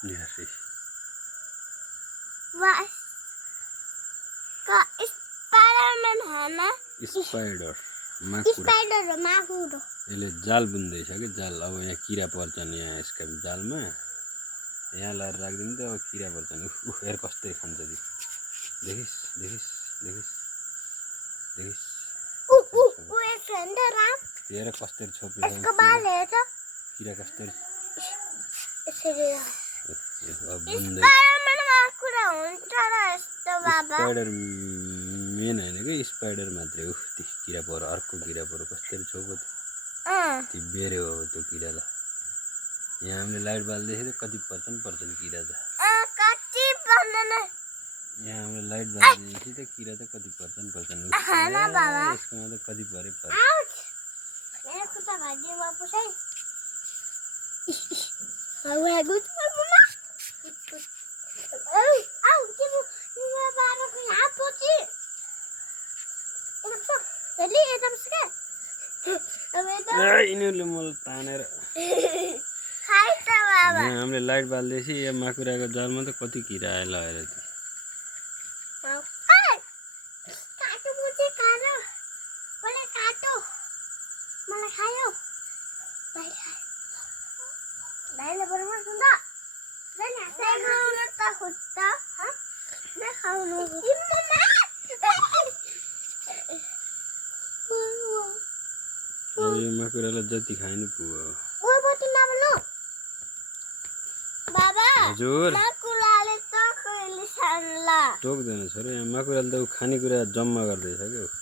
Yes. बस का Spiderman है ना स्पाइडर माकुरा स्पाइडर हो माकुरो यसले जाल बुन्दैछ कि जाल अब यहाँ किरा पर्छन् यहाँ यसका जालमा यहाँ लाएर राखिदिनु त अब किरा पर्छन् हेर कस्तै खान्छ दि देखिस् देखिस् देखिस् देखिस् ऊ एक फ्रेन्ड राम हेर कस्तरी छोप्यो यसको बाल हेर किरा कस्तरी यसरी अब बुन्दै स्पाइडरमैन माकुरा हुन्छ र यस्तो बाबा स्पाइडर मेन होइन कि स्पाइडर मात्रै त्यो किरा पर अर्को किरा पर कस्तरी छोप्यो त्यो बेर्यो हो त्यो किरालाई यहाँ हामीले लाइट बाल्दैछ त कति पर्छन् किरा त कति पर्दैन यहाँ हामीले लाइट बाल्दैछ त किरा त कति पर्छन् यसकोमा त कति परे मेरो खुट्टा भाइदियो वापस है यिनीहरूले मलाई तानेर यहाँ हामीले लाइट बाल्दैछ यहाँ माकुराको जालमा त कति किरा आयो ल हेर त्यो अब यो माकुरालाई जति खानु पुग्यो हजुर टोक्दैन छोरो यहाँ माकुराले त खानेकुरा जम्मा गर्दैछ क्या